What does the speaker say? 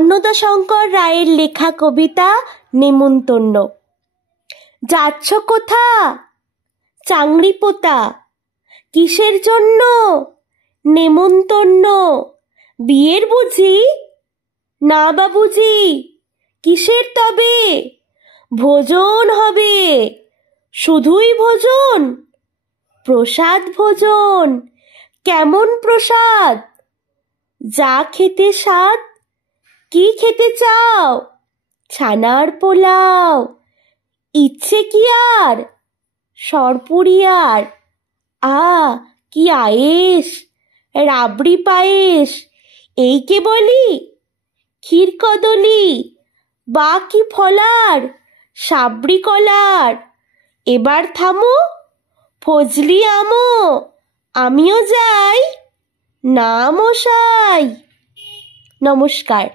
অন্নদাশঙ্কর রায়ের লেখা কবিতা নেমন্তন্ন। যাচ্ছ কোথা চাংড়ি পোতা, কিসের জন্য নেমন্তন্ন? বিয়ের বুঝি? না বাবুজি, কিসের তবে? ভোজন হবে, শুধুই ভোজন? প্রসাদ ভোজন। কেমন প্রসাদ? যা খেতে স্বাদ। কি খেতে চাও? ছানার পোলাও। ইচ্ছে কি আর? সরপুরিয়ার। কি আয়েস, রাবড়ি পায়েস, এই কে বলি? ক্ষীর কদলি বা কি ফলার, সাবরি কলার। এবার থামো, ফজলি আমো, আমিও যাই। না মশাই। নমস্কার।